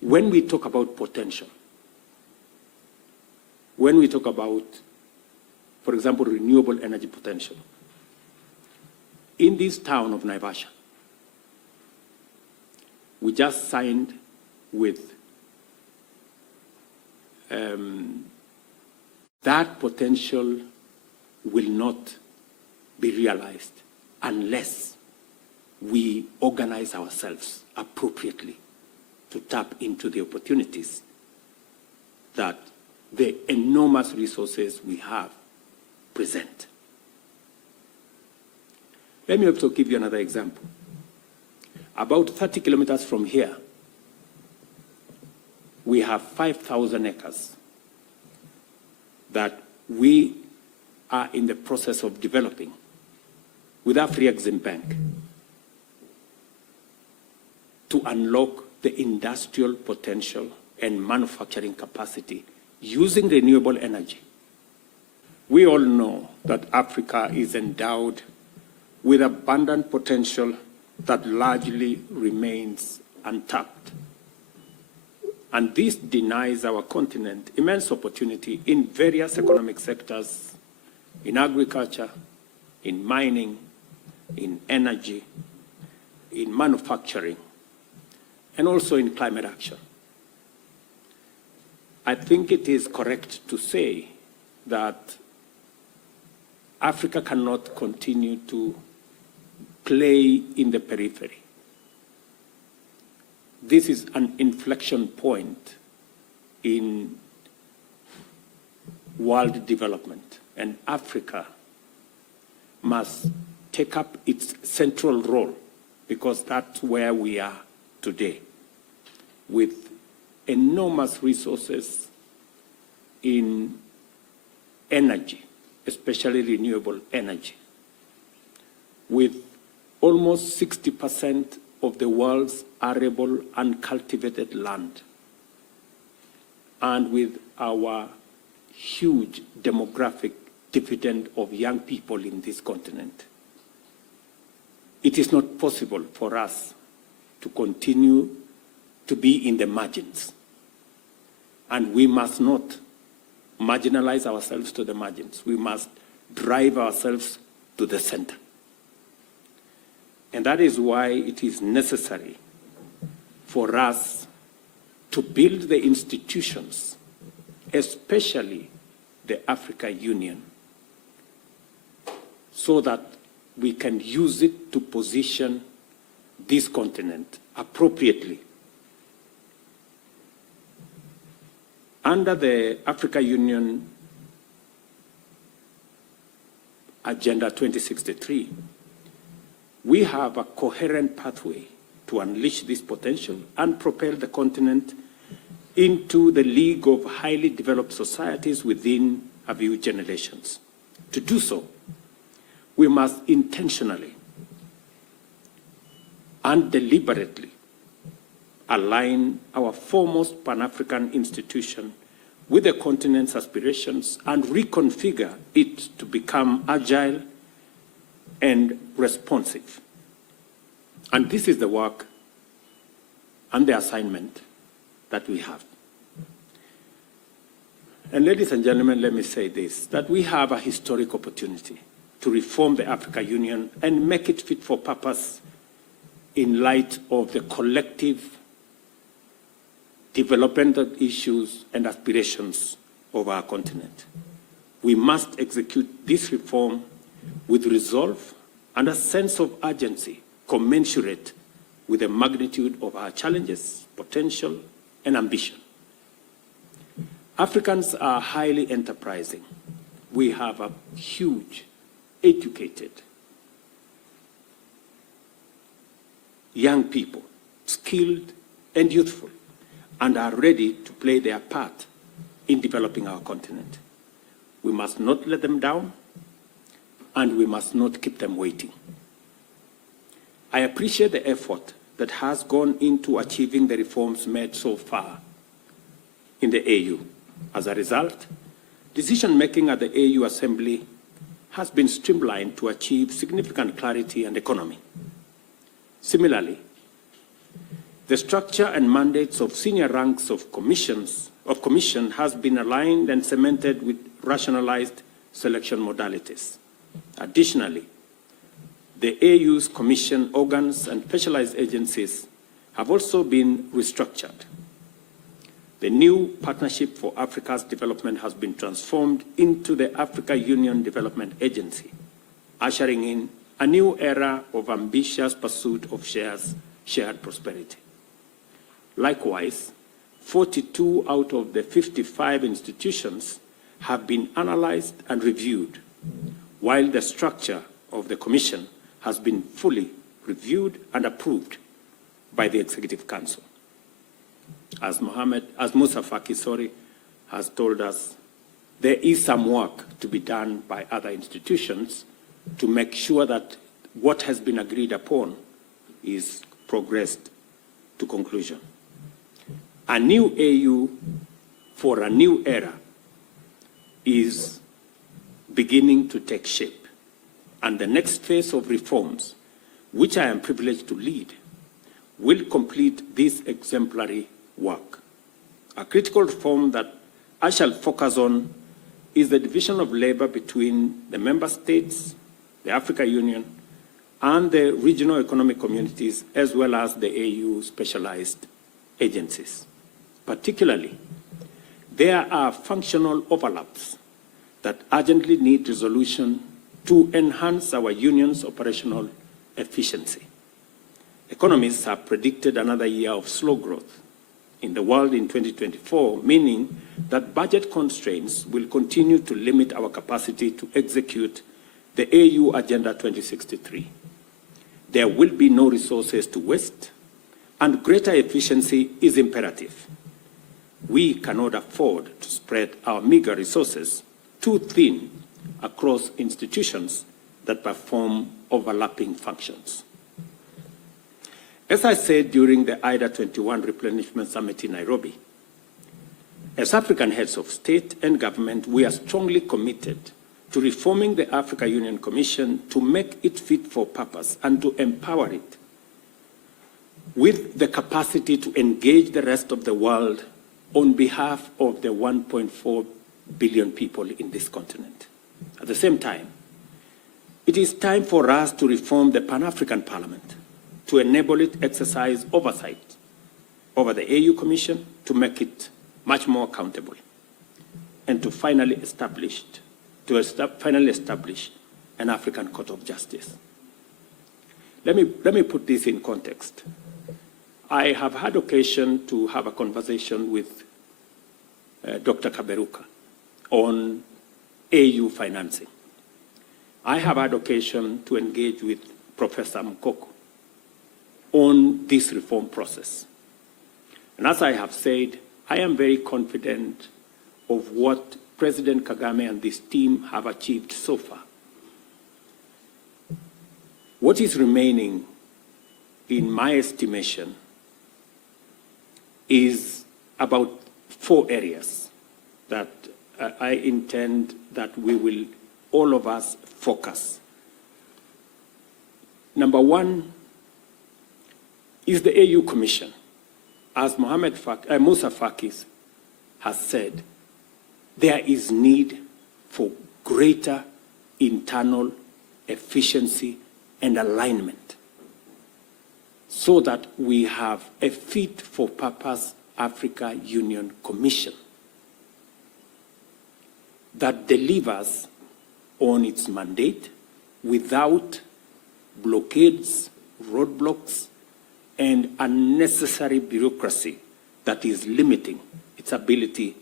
when we talk about potential, when we talk about, for example, renewable energy potential, in this town of Naivasha, we just signed with that potential will not be realized unless we organize ourselves appropriately to tap into the opportunities that the enormous resources we have present. Let me also give you another example. About 30 kilometers from here, we have 5,000 acres that we are in the process of developing with Afrexim Bank to unlock the industrial potential and manufacturing capacity using renewable energy. We all know that Africa is endowed with abundant potential that largely remains untapped. And this denies our continent immense opportunity in various economic sectors, in agriculture, in mining, in energy, in manufacturing, and also in climate action. I think it is correct to say that Africa cannot continue to play in the periphery. This is an inflection point in world development, and Africa must take up its central role, because that's where we are today, with enormous resources in energy, especially renewable energy, with almost 60% of the world's arable uncultivated land, and with our huge demographic dividend of young people in this continent. It is not possible for us to continue to be in the margins, and we must not marginalize ourselves to the margins. We must drive ourselves to the center. And that is why it is necessary for us to build the institutions, especially the African Union, so that we can use it to position this continent appropriately. Under the African Union Agenda 2063, we have a coherent pathway to unleash this potential and propel the continent into the league of highly developed societies within a few generations. To do so, we must intentionally and deliberately align our foremost Pan-African institution with the continent's aspirations and reconfigure it to become agile and responsive. And this is the work and the assignment that we have. And ladies and gentlemen, let me say this, that we have a historic opportunity to reform the African Union and make it fit for purpose in light of the collective developmental issues and aspirations of our continent. We must execute this reform with resolve and a sense of urgency commensurate with the magnitude of our challenges, potential, and ambition. Africans are highly enterprising. We have a huge, educated, young people, skilled and youthful, and are ready to play their part in developing our continent. We must not let them down, and we must not keep them waiting. I appreciate the effort that has gone into achieving the reforms made so far in the AU. As a result, decision-making at the AU Assembly has been streamlined to achieve significant clarity and economy. Similarly, The structure and mandates of senior ranks of commission has been aligned and cemented with rationalized selection modalities. Additionally, the AU's commission organs and specialized agencies have also been restructured. The new Partnership for Africa's Development has been transformed into the Africa Union Development Agency, ushering in a new era of ambitious pursuit of shared prosperity. Likewise, 42 out of the 55 institutions have been analyzed and reviewed, while the structure of the Commission has been fully reviewed and approved by the Executive Council. As Musa Faki, has told us, there is some work to be done by other institutions to make sure that what has been agreed upon is progressed to conclusion. A new AU for a new era is beginning to take shape, and the next phase of reforms, which I am privileged to lead, will complete this exemplary work. A critical reform that I shall focus on is the division of labor between the member states, the Africa Union, and the regional economic communities, as well as the AU specialized agencies. Particularly, there are functional overlaps that urgently need resolution to enhance our union's operational efficiency. Economists have predicted another year of slow growth in the world in 2024, meaning that budget constraints will continue to limit our capacity to execute the AU Agenda 2063. There will be no resources to waste, and greater efficiency is imperative. We cannot afford to spread our meager resources too thin across institutions that perform overlapping functions. As I said during the IDA 21 Replenishment Summit in Nairobi, as African heads of state and government, we are strongly committed to reforming the Africa Union Commission to make it fit for purpose and to empower it with the capacity to engage the rest of the world on behalf of the 1.4 billion people in this continent. At the same time, it is time for us to reform the Pan-African Parliament to enable it exercise oversight over the AU Commission to make it much more accountable and to finally establish an African Court of Justice. Let me put this in context. I have had occasion to have a conversation with Dr. Kaberuka on AU financing. I have had occasion to engage with Professor Mukoko on this reform process. And as I have said, I am very confident of what President Kagame and this team have achieved so far. What is remaining, in my estimation, is about 4 areas that I intend that we will, all of us, focus. Number 1 is the AU Commission. As Musa Faki has said, there is need for greater internal efficiency and alignment so that we have a fit-for-purpose Africa Union Commission that delivers on its mandate without blockades, roadblocks, and unnecessary bureaucracy that is limiting its ability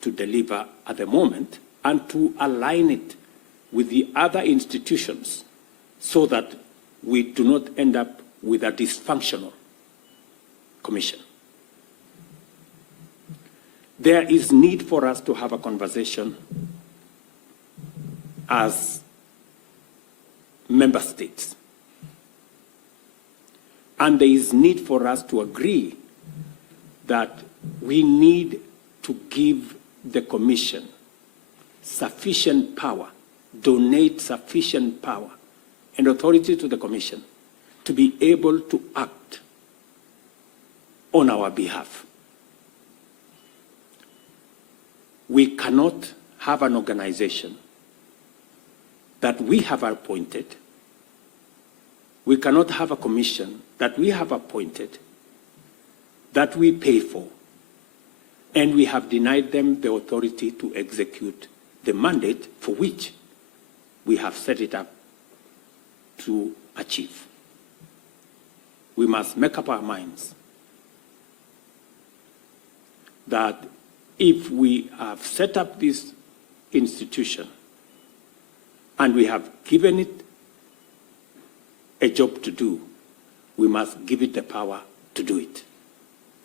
to deliver at the moment, and to align it with the other institutions so that we do not end up with a dysfunctional commission. There is need for us to have a conversation as member states. And there is need for us to agree that we need to give the Commission sufficient power, donate sufficient power and authority to the Commission to be able to act on our behalf. We cannot have an organization that we have appointed. We cannot have a commission that we have appointed, that we pay for, and we have denied them the authority to execute the mandate for which we have set it up to achieve. We must make up our minds that if we have set up this institution and we have given it a job to do, we must give it the power to do it.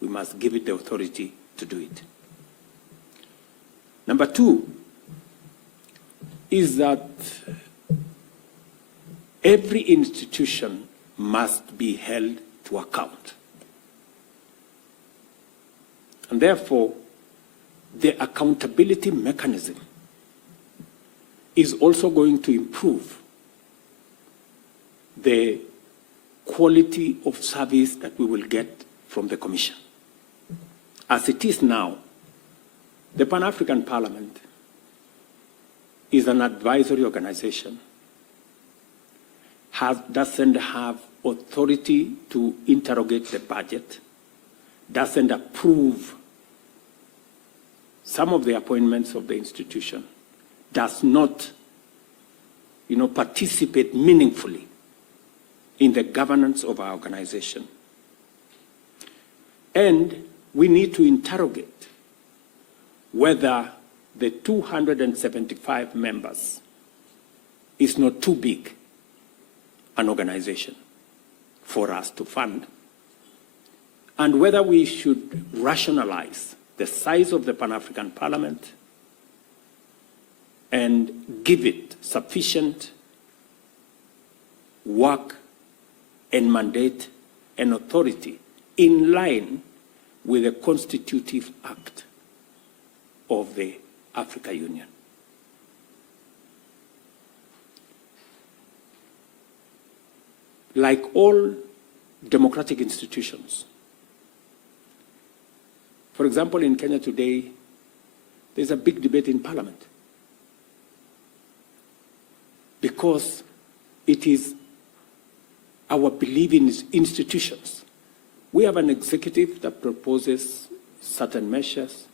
We must give it the authority to do it. Number two is that every institution must be held to account. And therefore, the accountability mechanism is also going to improve the quality of service that we will get from the Commission. As it is now, the Pan-African Parliament is an advisory organization, doesn't have authority to interrogate the budget, doesn't approve some of the appointments of the institution, does not, participate meaningfully in the governance of our organization. And we need to interrogate whether the 275 members is not too big an organization for us to fund, and whether we should rationalize the size of the Pan-African Parliament and give it sufficient work and mandate and authority in line with the Constitutive Act of the Africa Union. Like all democratic institutions, for example, in Kenya today, there's a big debate in Parliament because it is our belief in institutions. We have an executive that proposes certain measures.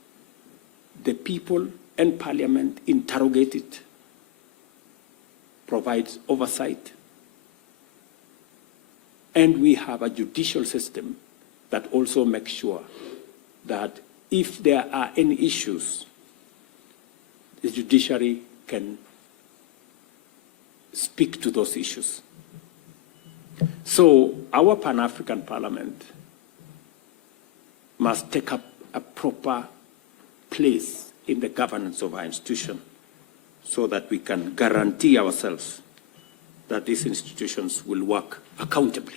The people and Parliament interrogate it, provides oversight. And we have a judicial system that also makes sure that if there are any issues, the judiciary can speak to those issues. So our Pan-African Parliament must take up a proper place in the governance of our institution so that we can guarantee ourselves that these institutions will work accountably.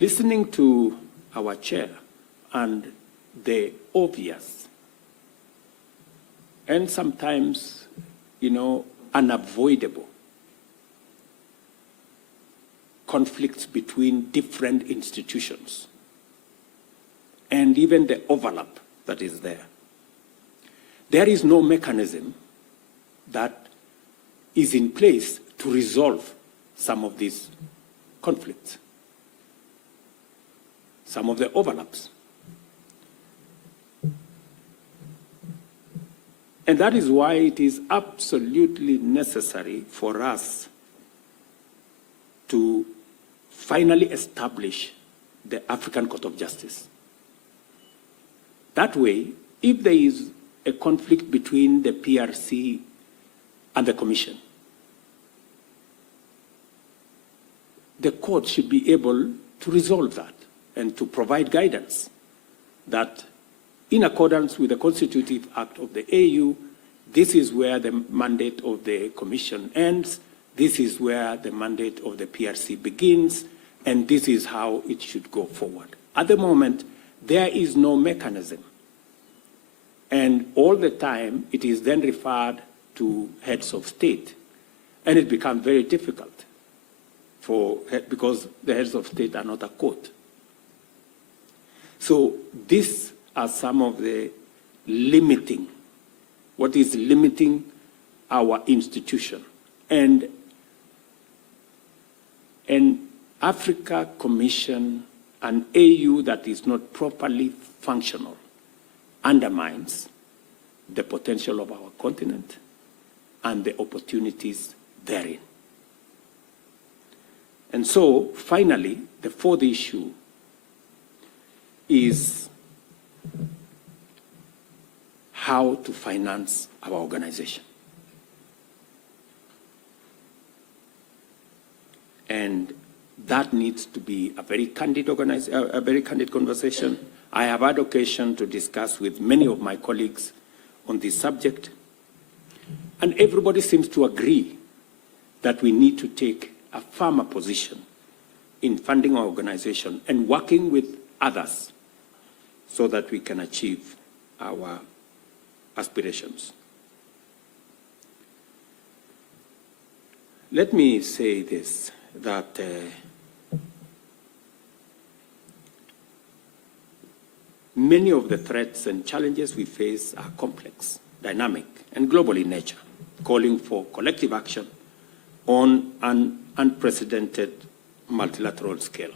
Listening to our chair and the obvious and sometimes, unavoidable conflicts between different institutions and even the overlap that is there. There is no mechanism that is in place to resolve some of these conflicts, some of the overlaps. And that is why it is absolutely necessary for us to finally establish the African Court of Justice. That way, if there is a conflict between the PRC and the Commission, the court should be able to resolve that and to provide guidance that in accordance with the Constitutive Act of the AU, this is where the mandate of the Commission ends, this is where the mandate of the PRC begins, and this is how it should go forward. At the moment, there is no mechanism. And all the time, it is then referred to heads of state, and it becomes very difficult because the heads of state are not a court. So these are some of the what is limiting our institution. And an Africa Commission, an AU that is not properly functional, undermines the potential of our continent and the opportunities therein. And so, finally, the fourth issue is how to finance our organization. And that needs to be a very candid conversation. I have had occasion to discuss with many of my colleagues on this subject, and everybody seems to agree that we need to take a firmer position in funding our organization and working with others so that we can achieve our aspirations. Let me say this, that many of the threats and challenges we face are complex, dynamic, and global in nature, calling for collective action on an unprecedented multilateral scale.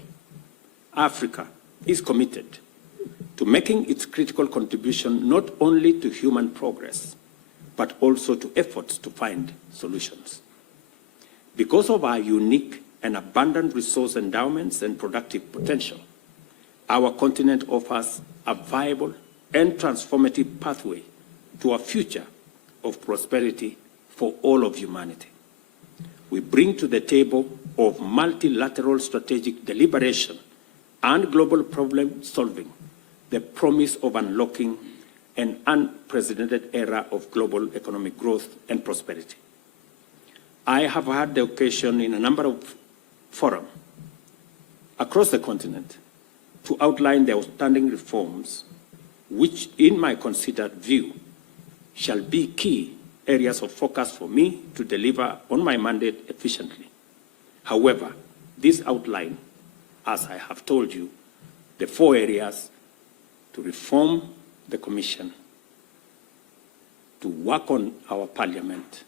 Africa is committed to making its critical contribution not only to human progress, but also to efforts to find solutions. Because of our unique and abundant resource endowments and productive potential, our continent offers a viable and transformative pathway to a future of prosperity for all of humanity. We bring to the table of multilateral strategic deliberation and global problem solving the promise of unlocking an unprecedented era of global economic growth and prosperity. I have had the occasion in a number of forums across the continent to outline the outstanding reforms which, in my considered view, shall be key areas of focus for me to deliver on my mandate efficiently. However, this outline, as I have told you, the 4 areas to reform the Commission, to work on our Parliament,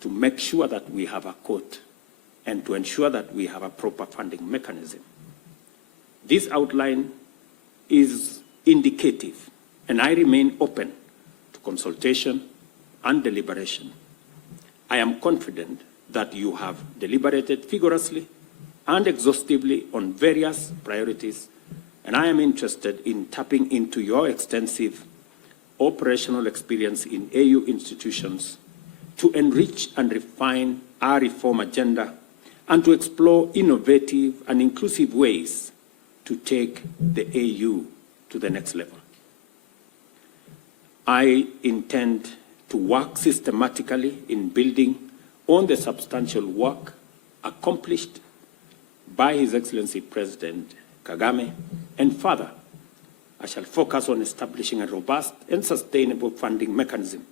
to make sure that we have a court, and to ensure that we have a proper funding mechanism. This outline is indicative, and I remain open to consultation and deliberation. I am confident that you have deliberated vigorously and exhaustively on various priorities, and I am interested in tapping into your extensive operational experience in AU institutions to enrich and refine our reform agenda and to explore innovative and inclusive ways to take the AU to the next level. I intend to work systematically in building on the substantial work accomplished by His Excellency President Kagame, and further, I shall focus on establishing a robust and sustainable funding mechanism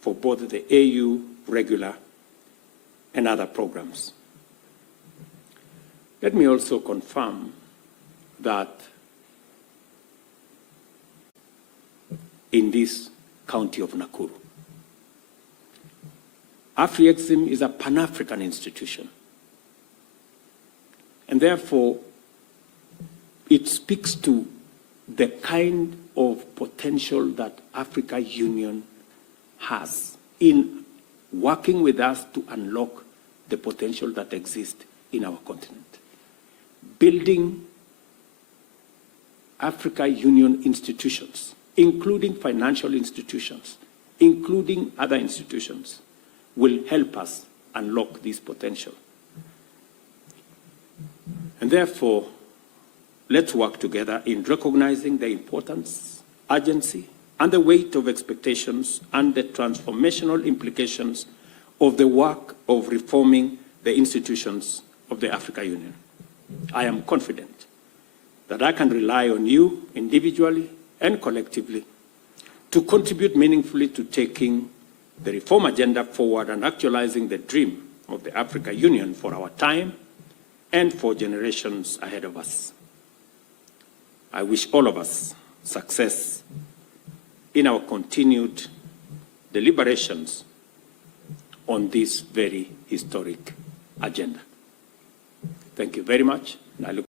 for both the AU regular and other programs. Let me also confirm that in this county of Nakuru, AfriExim is a Pan-African institution, and therefore it speaks to the kind of potential that Africa Union has in working with us to unlock the potential that exists in our continent. Building Africa Union institutions, including financial institutions, including other institutions, will help us unlock this potential. And therefore, let's work together in recognizing the importance, urgency, and the weight of expectations and the transformational implications of the work of reforming the institutions of the Africa Union. I am confident that I can rely on you individually and collectively to contribute meaningfully to taking the reform agenda forward and actualizing the dream of the Africa Union for our time and for generations ahead of us. I wish all of us success in our continued deliberations on this very historic agenda. Thank you very much. And I look